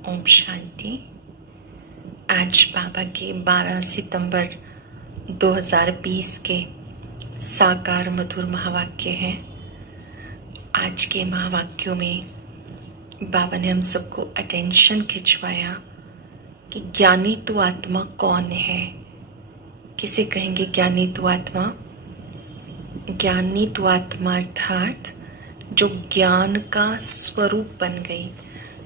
ओम शांति। आज बाबा के 12 सितंबर 2020 के साकार मधुर महावाक्य हैं। आज के महावाक्यों में बाबा ने हम सबको अटेंशन खिंचवाया कि ज्ञानी तो आत्मा कौन है। किसे कहेंगे ज्ञानी तो आत्मा? ज्ञानी तो आत्मा अर्थात जो ज्ञान का स्वरूप बन गई,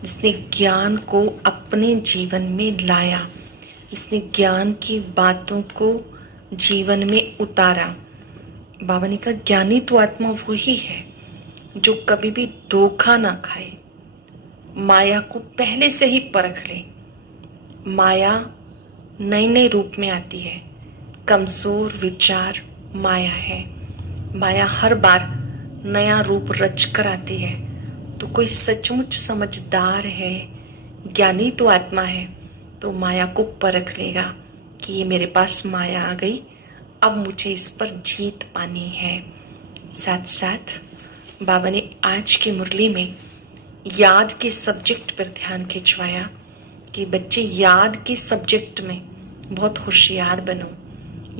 जिसने ज्ञान को अपने जीवन में लाया, जिसने ज्ञान की बातों को जीवन में उतारा। बाबा ने कहा ज्ञानी तो आत्मा वही है जो कभी भी धोखा ना खाए, माया को पहले से ही परख ले। माया नए नए रूप में आती है, कमजोर विचार माया है। माया हर बार नया रूप रच कर आती है। तो कोई सचमुच समझदार है, ज्ञानी तो आत्मा है, तो माया को परख लेगा कि ये मेरे पास माया आ गई, अब मुझे इस पर जीत पानी है। साथ साथ बाबा ने आज की मुरली में याद के सब्जेक्ट पर ध्यान खिंचवाया कि बच्चे याद के सब्जेक्ट में बहुत होशियार बनो,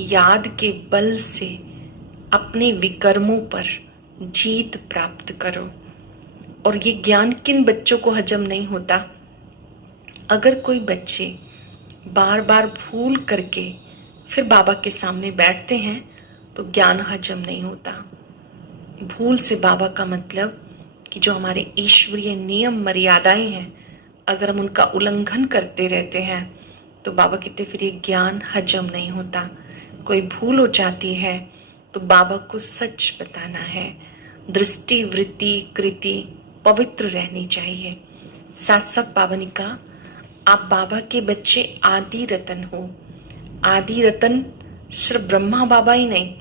याद के बल से अपने विकर्मों पर जीत प्राप्त करो। और ये ज्ञान किन बच्चों को हजम नहीं होता? अगर कोई बच्चे बार बार भूल करके फिर बाबा के सामने बैठते हैं तो ज्ञान हजम नहीं होता। भूल से बाबा का मतलब कि जो हमारे ईश्वरीय नियम मर्यादाएं हैं, अगर हम उनका उल्लंघन करते रहते हैं तो बाबा कहते फिर ये ज्ञान हजम नहीं होता। कोई भूल हो जाती है तो बाबा को सच बताना है। दृष्टि वृत्ति कृति पवित्र रहनी चाहिए। साथ साथ बाबा ने कहा आप बाबा के बच्चे आदि रतन हो। आदि रतन सिर्फ ब्रह्मा बाबा ही नहीं,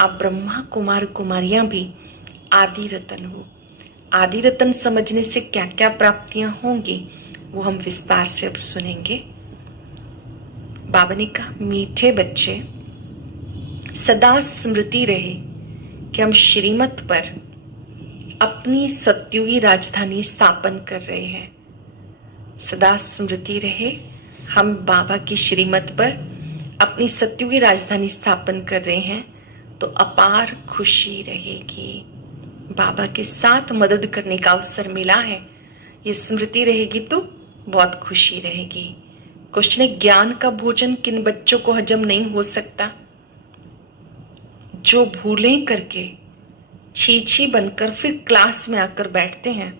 आप ब्रह्मा कुमार कुमारियां भी आदि रतन हो। आदि रतन समझने से क्या क्या प्राप्तियां होंगी वो हम विस्तार से अब सुनेंगे। बाबा ने कहा मीठे बच्चे सदा स्मृति रहे कि हम श्रीमत पर अपनी सत्युगी राजधानी स्थापन कर रहे हैं। सदा स्मृति रहे हम बाबा की श्रीमत पर अपनी सत्युगी राजधानी स्थापन कर रहे हैं तो अपार खुशी रहेगी। बाबा के साथ मदद करने का अवसर मिला है, ये स्मृति रहेगी तो बहुत खुशी रहेगी। क्वेश्चन है ज्ञान का भोजन किन बच्चों को हजम नहीं हो सकता? जो भूलें करके छी बनकर फिर क्लास में आकर बैठते हैं,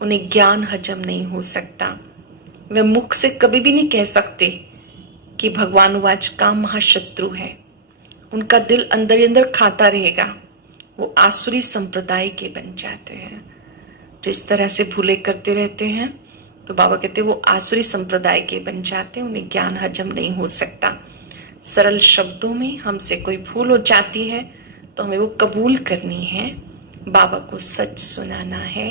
उन्हें ज्ञान हजम नहीं हो सकता। वे मुख से कभी भी नहीं कह सकते कि भगवान वाच काम महाशत्रु है। उनका दिल अंदर ही अंदर खाता रहेगा, वो आसुरी संप्रदाय के बन जाते हैं। तो इस तरह से भूले करते रहते हैं तो बाबा कहते हैं वो आसुरी संप्रदाय के बन जाते हैं, उन्हें ज्ञान हजम नहीं हो सकता। सरल शब्दों में हमसे कोई भूल हो जाती है तो हमें वो कबूल करनी है, बाबा को सच सुनाना है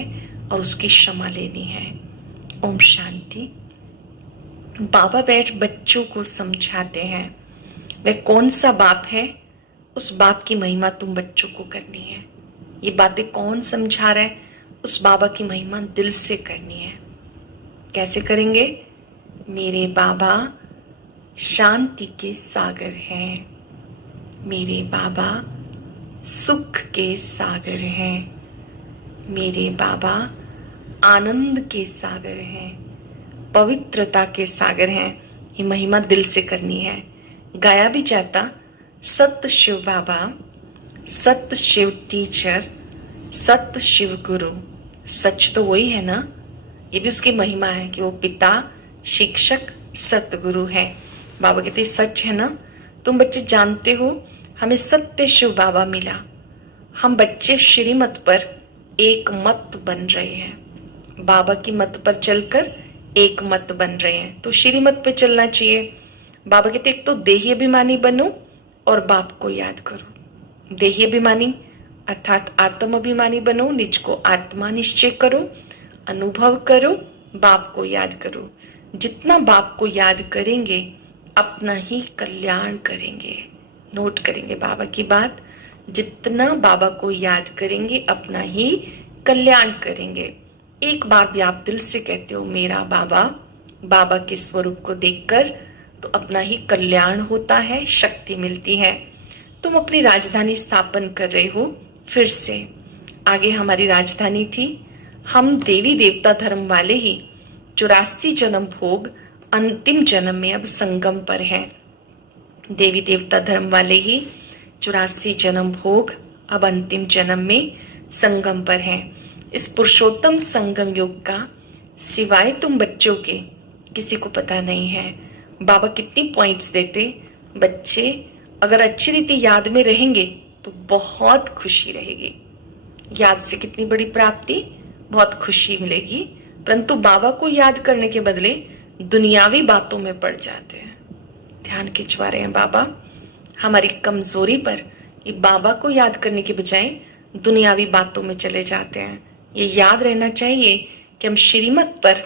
और उसकी क्षमा लेनी है। ओम शांति। बाबा बैठ बच्चों को समझाते हैं वह कौन सा बाप है, उस बाप की महिमा तुम बच्चों को करनी है। ये बातें कौन समझा रहा है, उस बाबा की महिमा दिल से करनी है। कैसे करेंगे? मेरे बाबा शांति के सागर हैं, मेरे बाबा सुख के सागर हैं, मेरे बाबा आनंद के सागर हैं, पवित्रता के सागर हैं। ये महिमा दिल से करनी है। गाया भी जाता सत्य शिव बाबा, सत्य शिव टीचर, सत्य शिव गुरु। सच तो वही है ना, ये भी उसकी महिमा है कि वो पिता शिक्षक सतगुरु है। बाबा कहते सच है ना, तुम बच्चे जानते हो हमें सत्य शिव बाबा मिला। हम बच्चे श्रीमत पर एक मत बन रहे हैं, बाबा की मत पर चलकर एक मत बन रहे हैं। तो श्रीमत पे चलना चाहिए। बाबा कहते एक तो देही अभिमानी बनो और बाप को याद करो। देही अभिमानी अर्थात आत्म अभिमानी बनो, निज को आत्मा निश्चय करो, अनुभव करो, बाप को याद करो। जितना बाप को याद करेंगे अपना ही कल्याण करेंगे। नोट करेंगे बाबा की बात, जितना बाबा को याद करेंगे अपना ही कल्याण करेंगे। एक बार भी आप दिल से कहते हो मेरा बाबा, बाबा के स्वरूप को देखकर तो अपना ही कल्याण होता है, शक्ति मिलती है। तुम अपनी राजधानी स्थापन कर रहे हो फिर से। आगे हमारी राजधानी थी, हम देवी देवता धर्म वाले ही 84 जन्म भोग अंतिम जन्म में अब संगम पर हैं। देवी देवता धर्म वाले ही 84 जन्म भोग अब अंतिम जन्म में संगम पर हैं। इस पुरुषोत्तम संगम योग का सिवाय तुम बच्चों के किसी को पता नहीं है। बाबा कितनी पॉइंट्स देते, बच्चे अगर अच्छी रीति याद में रहेंगे तो बहुत खुशी रहेगी। याद से कितनी बड़ी प्राप्ति, बहुत खुशी मिलेगी। परंतु बाबा को याद करने के बदले दुनियावी बातों में पड़ जाते हैं, ध्यान खिंचवा रहे हैं बाबा। हमारी कमजोरी पर ये बाबा को याद करने के बजाय दुनियावी बातों में चले जाते हैं। ये याद रहना चाहिए कि हम श्रीमत पर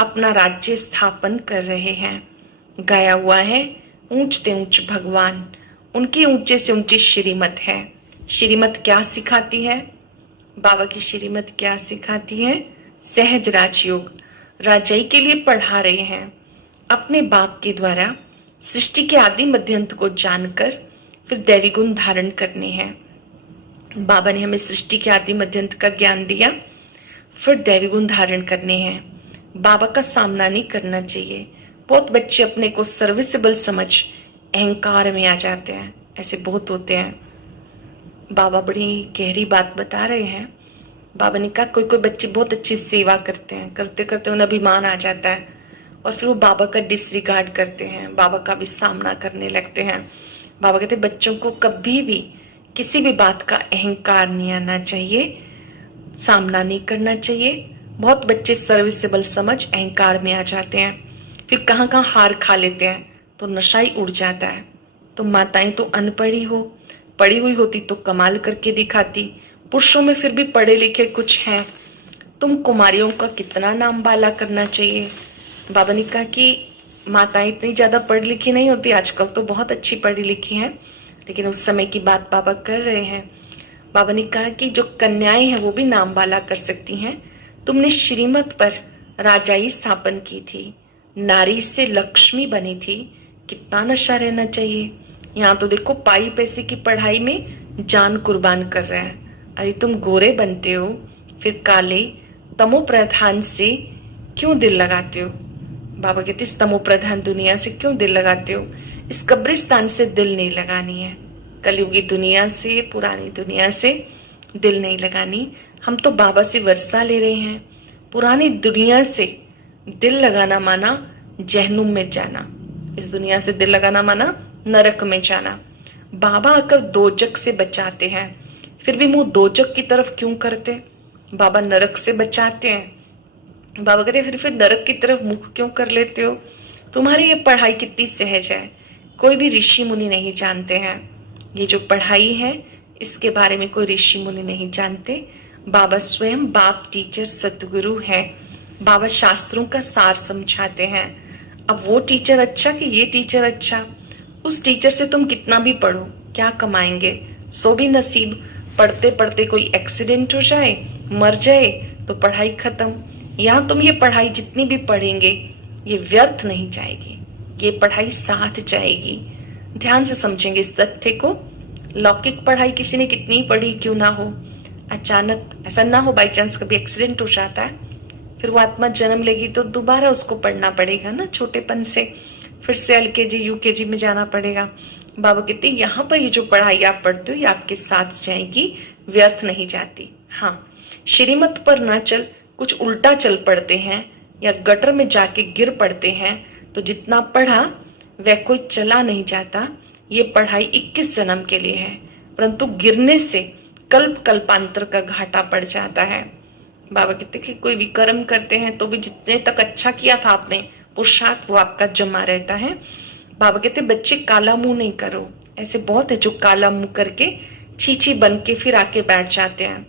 अपना राज्य स्थापन कर रहे हैं। गाया हुआ है, ऊंच ते ऊंच भगवान, उनकी ऊंचे से ऊंची श्रीमत है। श्रीमत क्या सिखाती है? बाबा की श्रीमत क्या सिखाती है? सहज राजयोग, राजाई के लिए पढ़ा रहे हैं। अपने बाप के द्वारा सृष्टि के आदि मध्यंत को जानकर फिर दैवी गुण धारण करने हैं। बाबा ने हमें सृष्टि के आदि मध्यंत का ज्ञान दिया, फिर दैवी गुण धारण करने हैं। बाबा का सामना नहीं करना चाहिए। बहुत बच्चे अपने को सर्विसेबल समझ अहंकार में आ जाते हैं, ऐसे बहुत होते हैं। बाबा बड़ी गहरी बात बता रहे हैं। बाबा ने कहा कोई कोई बच्चे बहुत अच्छी सेवा करते हैं, करते करते उन्हें अभिमान आ जाता है और फिर वो बाबा का डिसरिगार्ड करते हैं, बाबा का भी सामना करने लगते हैं। बाबा कहते बच्चों को कभी भी किसी भी बात का अहंकार नहीं आना चाहिए, सामना नहीं करना चाहिए। बहुत बच्चे सर्विसेबल समझ अहंकार में आ जाते हैं, फिर कहाँ कहाँ हार खा लेते हैं तो नशा ही उड़ जाता है। तो माताएं तो अनपढ़ी हो, पढ़ी हुई होती तो कमाल करके दिखाती। पुरुषों में फिर भी पढ़े लिखे कुछ हैं। तुम कुमारियों का कितना नाम बाला करना चाहिए। बाबा ने कहा कि माताएं इतनी ज्यादा पढ़ी लिखी नहीं होती, आजकल तो बहुत अच्छी पढ़ी लिखी हैं, लेकिन उस समय की बात बाबा कर रहे हैं। बाबा ने कहा कि जो कन्याएं हैं वो भी नाम बाला कर सकती हैं। तुमने श्रीमत पर राजाई स्थापन की थी, नारी से लक्ष्मी बनी थी, कितना नशा रहना चाहिए। यहाँ तो देखो पाई पैसे की पढ़ाई में जान कुर्बान कर रहे हैं। अरे तुम गोरे बनते हो फिर काले तमो प्रधान से क्यों दिल लगाते हो? बाबा कहते इस तमो प्रधान दुनिया से क्यों दिल लगाते हो? इस कब्रिस्तान से दिल नहीं लगानी है, कलयुगी दुनिया से, पुरानी दुनिया से दिल नहीं लगानी। हम तो बाबा से वर्षा ले रहे हैं। पुरानी दुनिया से दिल लगाना माना जहनुम में जाना, इस दुनिया से दिल लगाना माना नरक में जाना। बाबा आकर दोजक से बचाते हैं, फिर भी मुंह दोजक की तरफ क्यों करते? बाबा नरक से बचाते हैं। बाबा कहते फिर नरक की तरफ मुख क्यों कर लेते हो? तुम्हारी ये पढ़ाई कितनी सहज है, कोई भी ऋषि मुनि नहीं जानते हैं। ये जो पढ़ाई है इसके बारे में कोई ऋषि मुनि नहीं जानते। बाबा स्वयं बाप टीचर सतगुरु है। बाबा शास्त्रों का सार समझाते हैं। अब वो टीचर अच्छा कि ये टीचर अच्छा? उस टीचर से तुम कितना भी पढ़ो क्या कमाएंगे? सो भी नसीब, पढ़ते पढ़ते कोई एक्सीडेंट हो जाए, मर जाए तो पढ़ाई खत्म। यहाँ तुम ये पढ़ाई जितनी भी पढ़ेंगे ये व्यर्थ नहीं जाएगी, ये पढ़ाई साथ जाएगी। ध्यान से समझेंगे इस तथ्य को। लौकिक पढ़ाई किसी ने कितनी पढ़ी क्यों ना हो, अचानक ऐसा ना हो बाई चांस कभी एक्सीडेंट हो जाता है, फिर वो आत्मा जन्म लेगी तो दोबारा उसको पढ़ना पड़ेगा ना, छोटेपन से फिर से LKG UKG में जाना पड़ेगा। बाबा कहते यहाँ पर ये जो पढ़ाई आप पढ़ते हो ये आपके साथ जाएगी, व्यर्थ नहीं जाती। हाँ, श्रीमत पर ना चल कुछ उल्टा चल पड़ते हैं या गटर में जाके गिर पड़ते हैं तो जितना पढ़ा वह कोई चला नहीं जाता। ये पढ़ाई 21 जन्म के लिए है, परंतु गिरने से कल्प कल्पांतर का घाटा पड़ जाता है। बाबा कहते कि कोई भी कर्म करते हैं तो भी जितने तक अच्छा किया था आपने पुरुषार्थ वो आपका जमा रहता है। बाबा कहते बच्चे काला मुंह नहीं करो। ऐसे बहुत है जो काला मुंह करके छीछी बन के फिर आके बैठ जाते हैं,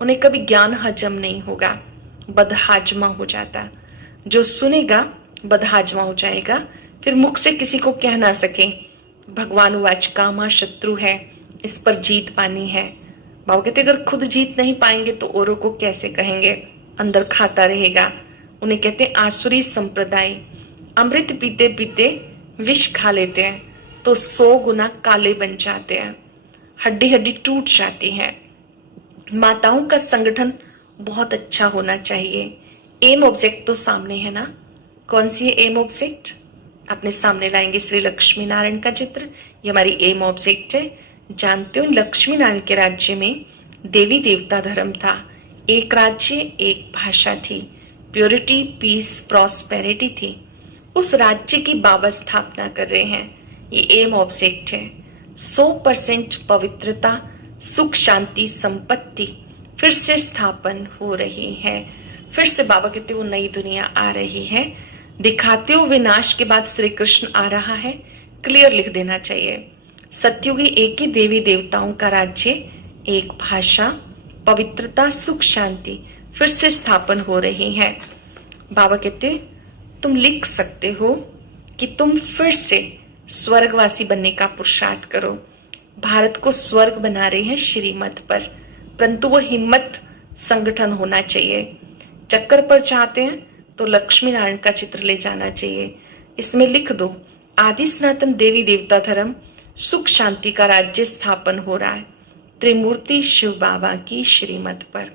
उन्हें कभी ज्ञान हजम नहीं होगा, बदहाजमा हो जाता। जो सुनेगा बदहाजमा हो जाएगा, फिर मुख से किसी को कह ना सके भगवान वाच कामा शत्रु है, इस पर जीत पानी है। बाबा कहते अगर खुद जीत नहीं पाएंगे तो औरों को कैसे कहेंगे? अंदर खाता रहेगा। उन्हें कहते हैं आसुरी संप्रदाय। अमृत पीते पीते विष खा लेते हैं तो 100 गुना काले बन जाते हैं, हड्डी हड्डी टूट जाती है। माताओं का संगठन बहुत अच्छा होना चाहिए। एम ऑब्जेक्ट तो सामने है ना, कौन सी है एम ऑब्जेक्ट? अपने सामने लाएंगे श्री लक्ष्मी नारायण का चित्र, ये हमारी एम ऑब्जेक्ट है। जानते हो लक्ष्मी नारायण के राज्य में देवी देवता धर्म था, एक राज्य एक भाषा थी, प्योरिटी पीस प्रॉस्पेरिटी थी। उस राज्य की बाबा स्थापना कर रहे हैं, ये एम ऑब्जेक्ट है। 100% पवित्रता, सुख शांति संपत्ति फिर से स्थापन हो रही है। फिर से बाबा कहते वो नई दुनिया आ रही है। दिखाते हो विनाश के बाद श्री कृष्ण आ रहा है, क्लियर लिख देना चाहिए। सत्युगी एक ही देवी देवताओं का राज्य, एक भाषा, पवित्रता, सुख शांति फिर से स्थापन हो रही है। बाबा कहते तुम लिख सकते हो कि तुम फिर से स्वर्गवासी बनने का पुरुषार्थ करो। भारत को स्वर्ग बना रहे हैं श्रीमत पर, परंतु वो हिम्मत संगठन होना चाहिए। चक्कर पर चाहते हैं तो लक्ष्मी नारायण का चित्र ले जाना चाहिए। इसमें लिख दो आदि सनातन देवी देवता धर्म, सुख शांति का राज्य स्थापन हो रहा है त्रिमूर्ति शिव बाबा की श्रीमत पर।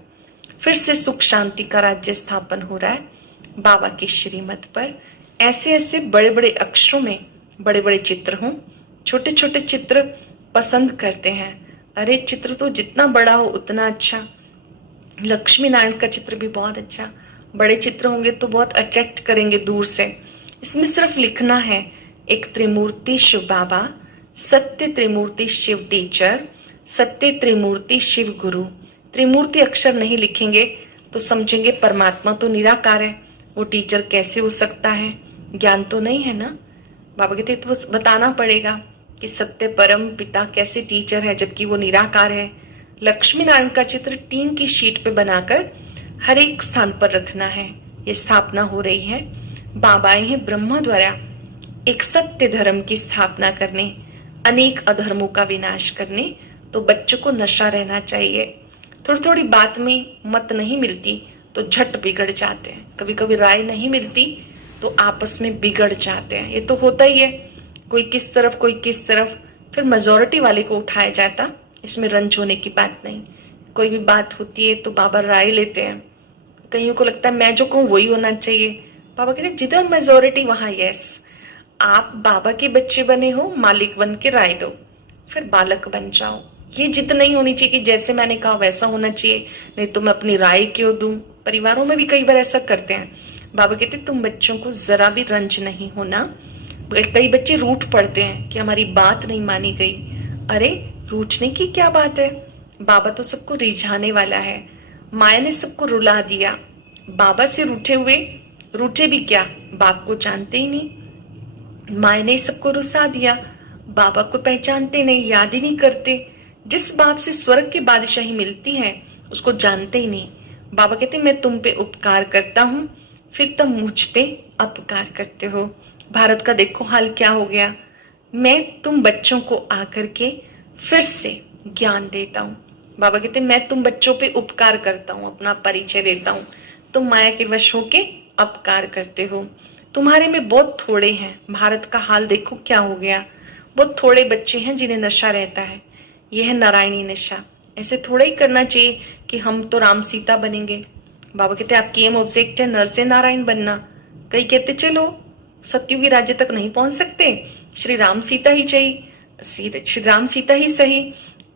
फिर से सुख शांति का राज्य स्थापन हो रहा है बाबा की श्रीमत पर। ऐसे ऐसे बड़े बड़े अक्षरों में बड़े बड़े चित्र हों, छोटे छोटे चित्र पसंद करते हैं। अरे चित्र तो जितना बड़ा हो उतना अच्छा। लक्ष्मी नारायण का चित्र भी बहुत अच्छा, बड़े चित्र होंगे तो बहुत अट्रैक्ट करेंगे दूर से। इसमें सिर्फ लिखना है एक त्रिमूर्ति शिव बाबा, सत्य त्रिमूर्ति शिव टीचर, सत्य त्रिमूर्ति शिव गुरु। त्रिमूर्ति अक्षर नहीं लिखेंगे तो समझेंगे परमात्मा तो निराकार है, वो टीचर कैसे हो सकता है, ज्ञान तो नहीं है ना। बाबा कहते तो बस बताना पड़ेगा कि सत्य परम पिता कैसे टीचर है जबकि वो निराकार है। लक्ष्मी नारायण का चित्र टीन की शीट पे बनाकर हर एक स्थान पर रखना है। ये स्थापना हो रही है। बाबा आए हैं ब्रह्मा द्वारा एक सत्य धर्म की स्थापना करने, अनेक अधर्मों का विनाश करने। तो बच्चों को नशा रहना चाहिए। थोड़ी थोड़ी बात में मत नहीं मिलती तो झट बिगड़ जाते हैं, कभी कभी राय नहीं मिलती तो आपस में बिगड़ जाते हैं। ये तो होता ही है, कोई किस तरफ कोई किस तरफ, फिर मेजोरिटी वाले को उठाया जाता। इसमें रंज होने की बात नहीं। कोई भी बात होती है तो बाबा राय लेते हैं। कईयों को लगता है मैं जो कहूँ वही होना चाहिए। बाबा कहते हैं जिधर मेजोरिटी वहां यस। आप बाबा के बच्चे बने हो, मालिक बन के राय दो, फिर बालक बन जाओ। ये जिद नहीं होनी चाहिए कि जैसे मैंने कहा वैसा होना चाहिए, नहीं तो मैं अपनी राय क्यों दूं। परिवारों में भी कई बार ऐसा करते हैं। बाबा कहते तुम बच्चों को जरा भी रंज नहीं होना। कई बच्चे रूठ पड़ते हैं कि हमारी बात नहीं मानी गई। अरे रूठने की क्या बात है, बाबा तो सबको रिझाने वाला है। माया ने सबको रुला दिया, बाबा से रूठे हुए, रूठे भी क्या, बाप को जानते ही नहीं। माया ने सबको रुसा दिया, बाबा को पहचानते नहीं, याद ही नहीं करते। जिस बाप से स्वर्ग की बादशाही मिलती है उसको जानते ही नहीं। बाबा कहते मैं तुम पे उपकार करता हूँ, फिर तुम मुझ पे अपकार करते हो। भारत का देखो हाल क्या हो गया। मैं तुम बच्चों को आकर के फिर से ज्ञान देता हूँ। बाबा कहते मैं तुम बच्चों पे उपकार करता हूँ, अपना परिचय देता हूँ। तुम माया के वश होके अपकार करते हो। तुम्हारे में बहुत थोड़े हैं। भारत का हाल देखो क्या हो गया। बहुत थोड़े बच्चे हैं जिन्हें नशा रहता है। यह है नारायणी नशा। ऐसे थोड़ा ही करना चाहिए कि हम तो राम सीता बनेंगे। बाबा कहते आपकी एम ऑब्जेक्ट है नर से नारायण बनना। कई कहते चलो सत्युगी राज्य तक नहीं पहुंच सकते, श्री राम सीता ही चाहिए, श्री राम सीता ही सही।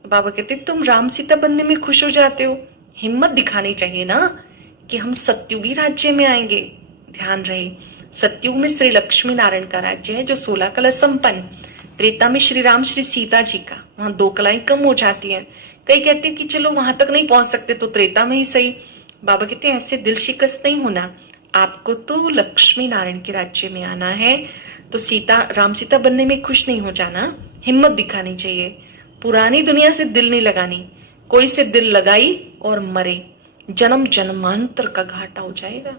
बाबा कहते तुम राम सीता बनने में खुश हो जाते हो, हिम्मत दिखानी चाहिए ना कि हम सत्युगी राज्य में आएंगे। ध्यान रहे सत्युग में श्री लक्ष्मी नारायण का राज्य है जो 16 कला संपन्न। त्रेता में श्री राम श्री सीता जी का, वहां 2 कलाएं कम हो जाती हैं। कई कहते हैं कि चलो वहां तक नहीं पहुंच सकते तो त्रेता में ही सही। बाबा कहते हैं ऐसे दिल शिकस्त नहीं होना, आपको तो लक्ष्मी नारायण के राज्य में आना है। तो सीता राम सीता बनने में खुश नहीं हो जाना, हिम्मत दिखानी चाहिए। पुरानी दुनिया से दिल नहीं लगानी। कोई से दिल लगाई और मरे, जन्म जन्मांतर का घाटा हो जाएगा।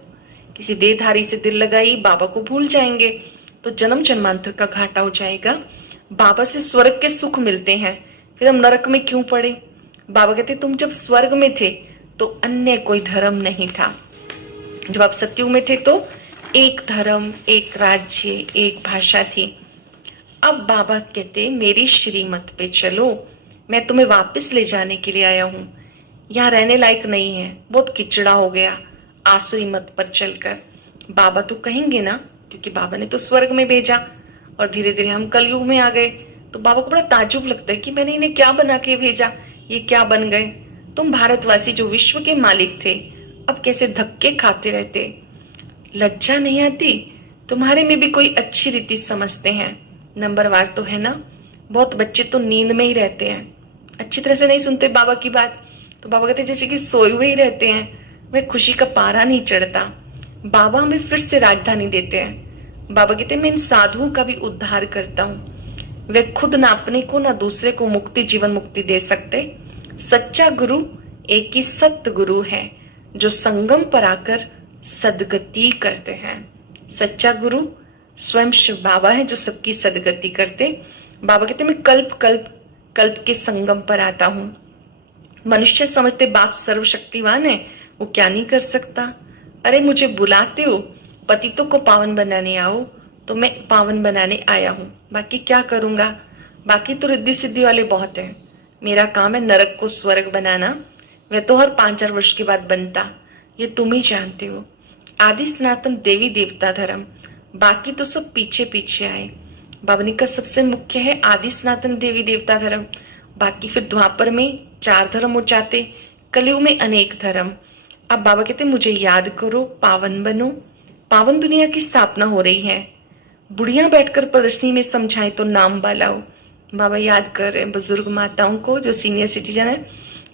किसी देहधारी से दिल लगाई, बाबा को भूल जाएंगे तो जन्म जन्मांतर का घाटा हो जाएगा। बाबा से स्वर्ग के सुख मिलते हैं, फिर हम नरक में क्यों पड़े। बाबा कहते तुम जब स्वर्ग में थे तो अन्य कोई धर्म नहीं था, जब आप सतयुग में थे तो एक धर्म, एक राज्य, एक भाषा थी। अब बाबा कहते मेरी श्रीमत पे चलो, मैं तुम्हें वापस ले जाने के लिए आया हूं। यहाँ रहने लायक नहीं है, बहुत किचड़ा हो गया आसुरी मत पर चलकर। बाबा तो कहेंगे ना, क्योंकि बाबा ने तो स्वर्ग में भेजा और धीरे धीरे हम कलयुग में आ गए। तो बाबा को बड़ा ताज्जुब लगता है कि मैंने इन्हें क्या बना के भेजा, ये क्या बन गए। तुम भारतवासी जो विश्व के मालिक थे, अब कैसे धक्के खाते रहते। लज्जा नहीं आती? तुम्हारे में भी कोई अच्छी रीति समझते हैं, नंबरवार तो है ना। बहुत बच्चे तो नींद में ही रहते हैं, अच्छी तरह से नहीं सुनते बाबा की बात। तो बाबा कहते जैसे कि सोए हुए ही रहते हैं, वह खुशी का पारा नहीं चढ़ता। बाबा हमें फिर से राजधानी देते हैं। बाबा कहते मैं इन साधुओं का भी उद्धार करता हूँ। वे खुद ना अपने को ना दूसरे को मुक्ति, जीवन मुक्ति दे सकते। सच्चा गुरु एक ही सत्य गुरु है, जो संगम पर आकर सदगति करते हैं। सच्चा गुरु स्वयं शिव बाबा है, जो सबकी सदगति करते। बाबा कहते मैं कल्प कल्प कल्प के संगम पर आता हूं। मनुष्य समझते बाप सर्वशक्तिवान है, वो क्या नहीं कर सकता। अरे मुझे बुलाते हो पतितों को पावन बनाने आओ, तो मैं पावन बनाने आया हूं। बाकी क्या करूंगा, बाकी तो रिद्धि सिद्धि वाले बहुत हैं। मेरा काम है नरक को स्वर्ग बनाना, वह तो हर 5-4 वर्ष के बाद बनता, ये तुम ही जानते हो। आदि सनातन देवी देवता धर्म, बाकी तो सब पीछे पीछे आए। बाबा का सबसे मुख्य है आदि सनातन देवी देवता धर्म, बाकी फिर द्वापर में 4 धर्म हो जाते, कलयुग में अनेक धर्म। अब बाबा कहते मुझे याद करो, पावन बनो। पावन दुनिया की स्थापना हो रही है। बुढ़िया बैठकर प्रदर्शनी में समझाए तो नाम बालाओ। बाबा याद कर रहे हैं बुजुर्ग माताओं को जो सीनियर सिटीजन है।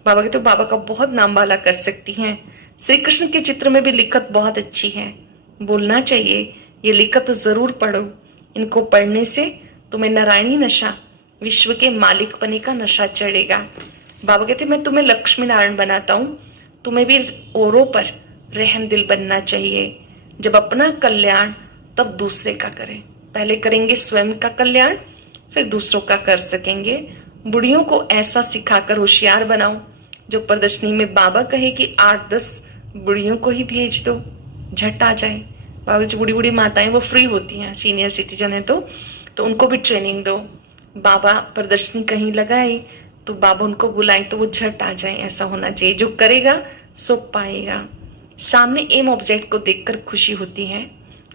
बाबा कहते बाबा का बहुत नाम बाला कर सकती हैं। श्री कृष्ण के चित्र में भी लिखत बहुत अच्छी है, बोलना चाहिए, ये लिखत जरूर पढ़ो। इनको पढ़ने से तुम्हें नारायणी नशा, विश्व के मालिक बने का नशा चढ़ेगा। बाबा कहते मैं तुम्हें लक्ष्मी नारायण बनाता हूँ, तुम्हें भी औरों पर रहम दिल बनना चाहिए। जब अपना कल्याण तब दूसरे का करें, पहले करेंगे स्वयं का कल्याण, फिर दूसरों का कर सकेंगे। बुढ़ियों को ऐसा सिखाकर होशियार बनाओ, जो प्रदर्शनी में बाबा कहे कि 8-10 बुढ़ियों को ही भेज दो, झट आ जाए। बाबा जो बूढ़ी बूढ़ी माताएं वो फ्री होती हैं, सीनियर सिटीजन है तो उनको भी ट्रेनिंग दो। बाबा प्रदर्शनी कहीं लगाए तो बाबा उनको बुलाए तो वो झट आ जाए, ऐसा होना चाहिए। जो करेगा सो पाएगा। सामने एम ऑब्जेक्ट को देखकर खुशी होती है।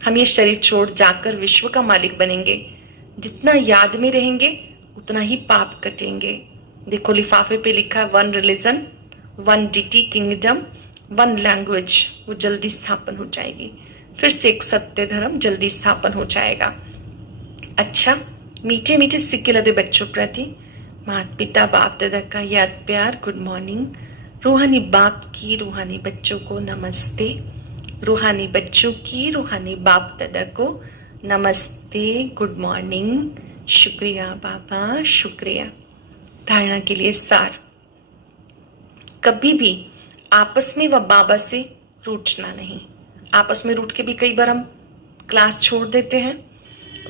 हम ये शरीर छोड़ जाकर विश्व का मालिक बनेंगे। जितना याद में रहेंगे उतना ही पाप कटेंगे। देखो लिफाफे पे लिखा है 1 रिलीजन 1 डिटी किंगडम 1 लैंग्वेज, वो जल्दी स्थापन हो जाएगी। फिर से एक सत्य धर्म जल्दी स्थापन हो जाएगा। अच्छा, मीठे मीठे सिक्के लदे बच्चों प्रति माता पिता बाप दादा का याद प्यार, गुड मॉर्निंग। रूहानी बाप की रूहानी बच्चों को नमस्ते। रूहानी बच्चों की रूहानी बाप दादा को नमस्ते, गुड मॉर्निंग। शुक्रिया बाबा, शुक्रिया। धारणा के लिए सार, कभी भी आपस में व बाबा से रूठना नहीं। आपस में रूठ के भी कई बार हम क्लास छोड़ देते हैं।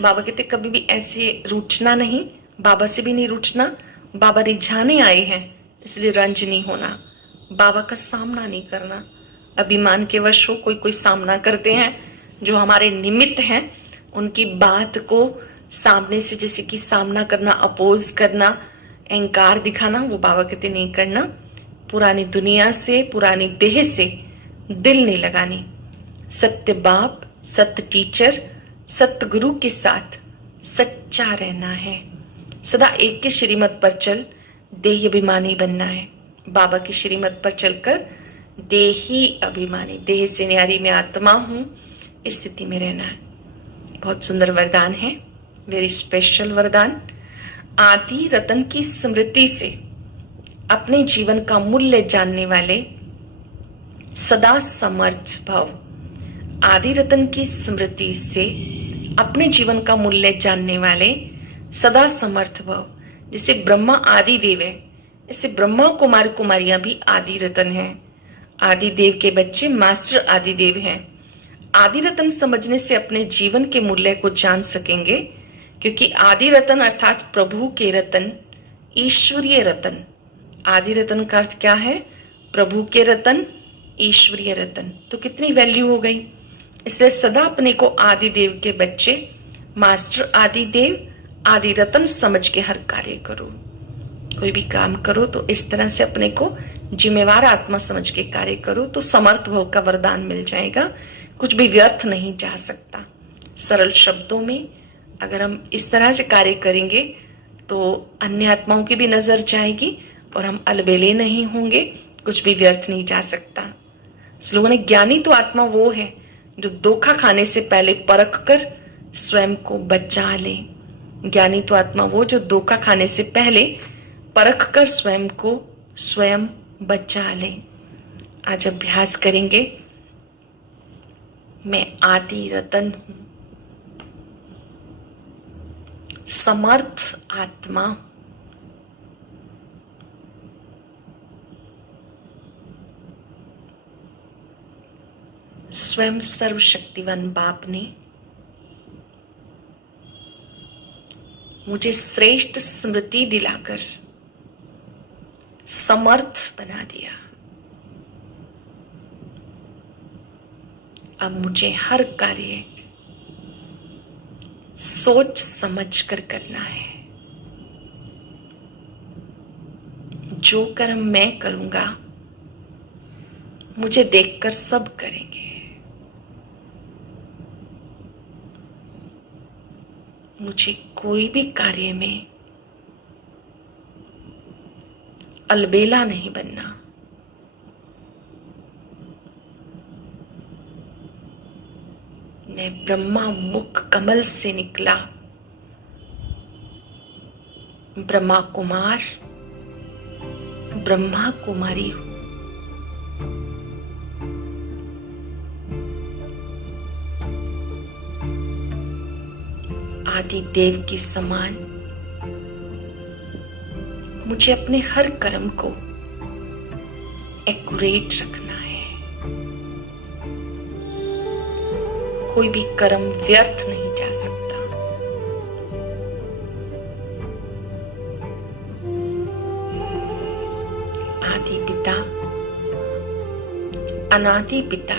बाबा कहते कभी भी ऐसे रूठना नहीं, बाबा से भी नहीं रूठना। बाबा रिझाने आए हैं इसलिए रंज नहीं होना, बाबा का सामना नहीं करना। अभिमान के वश हो कोई सामना करते हैं, जो हमारे निमित्त हैं उनकी बात को सामने से जैसे कि सामना करना, अपोज करना, अहंकार दिखाना, वो बाबा कहते नहीं करना। पुरानी दुनिया से, पुरानी देह से दिल नहीं लगानी। सत्य बाप, सत्य टीचर, सत्य गुरु के साथ सच्चा रहना है। सदा एक के श्रीमत पर चल, देही अभिमानी बनना है। बाबा की श्रीमत पर चलकर देही अभिमानी, देह से न्यारी में आत्मा हूं, इस स्थिति में रहना है। बहुत सुंदर वरदान है, वेरी स्पेशल वरदान। आदि रतन की स्मृति से अपने जीवन का मूल्य जानने वाले सदा समर्थ भव। आदि रतन की स्मृति से अपने जीवन का मूल्य जानने वाले सदा समर्थ भव। जैसे ब्रह्मा आदि देव है, ऐसे ब्रह्मा कुमार कुमारियां भी आदि रतन हैं। आदि देव के बच्चे मास्टर आदि देव हैं। आदि रतन समझने से अपने जीवन के मूल्य को जान सकेंगे, क्योंकि आदि रतन अर्थात प्रभु के रतन, ईश्वरीय रतन। आदि रतन का अर्थ क्या है? प्रभु के रतन, ईश्वरीय रतन, तो कितनी वैल्यू हो गई। इसलिए सदा अपने को आदि देव के बच्चे, मास्टर आदि देव, आदि रतन समझ के हर कार्य करो। कोई भी काम करो तो इस तरह से अपने को जिम्मेवार आत्मा समझ के कार्य करो, तो समर्थ भोग का वरदान मिल जाएगा। कुछ भी व्यर्थ नहीं जा सकता। सरल शब्दों में अगर हम इस तरह से कार्य करेंगे तो अन्य आत्माओं की भी नजर जाएगी और हम अलबेले नहीं होंगे, कुछ भी व्यर्थ नहीं जा सकता। श्लोक ने ज्ञानी तो आत्मा वो है जो धोखा खाने से पहले परख कर स्वयं को बचा ले। ज्ञानी तो आत्मा वो जो धोखा खाने से पहले परख कर स्वयं को स्वयं बचा ले। आज अभ्यास करेंगे। मैं आदि रतन हूं, समर्थ आत्मा, स्वयं सर्वशक्तिवान बाप ने मुझे श्रेष्ठ स्मृति दिलाकर समर्थ बना दिया। अब मुझे हर कार्य सोच समझ कर करना है। जो कर्म मैं करूंगा मुझे देखकर सब करेंगे। मुझे कोई भी कार्य में अलबेला नहीं बनना। मैं ब्रह्मा मुख कमल से निकला ब्रह्मा कुमार, ब्रह्मा कुमारी हूं। आदि देव के समान मुझे अपने हर कर्म को एक्यूरेट रखना है। कोई भी कर्म व्यर्थ नहीं जा सकता। आदि पिता अनादि पिता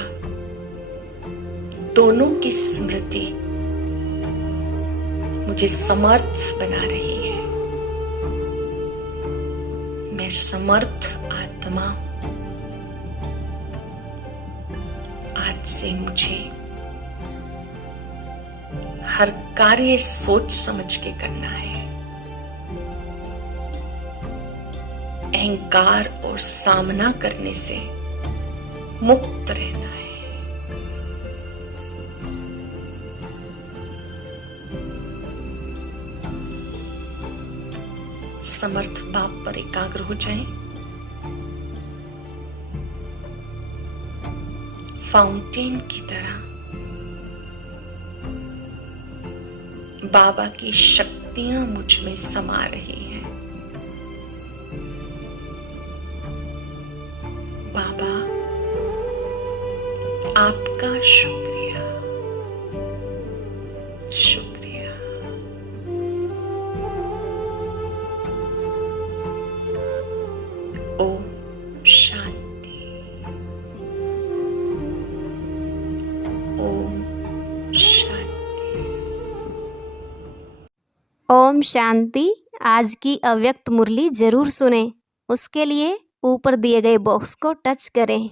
दोनों की स्मृति मुझे समर्थ बना रही है। मैं समर्थ आत्मा हूं। आज से मुझे हर कार्य सोच समझ के करना है। अहंकार और सामना करने से मुक्त रहना है। समर्थ बाप पर एकाग्र हो जाएं। फाउंटेन की तरह बाबा की शक्तियां मुझ में समा रही हैं। बाबा आपका शुक्रिया, शुक्रिया। ओम शांति, ओम शांति। ओम शांति। आज की अव्यक्त मुरली जरूर सुने। उसके लिए ऊपर दिए गए बॉक्स को टच करें।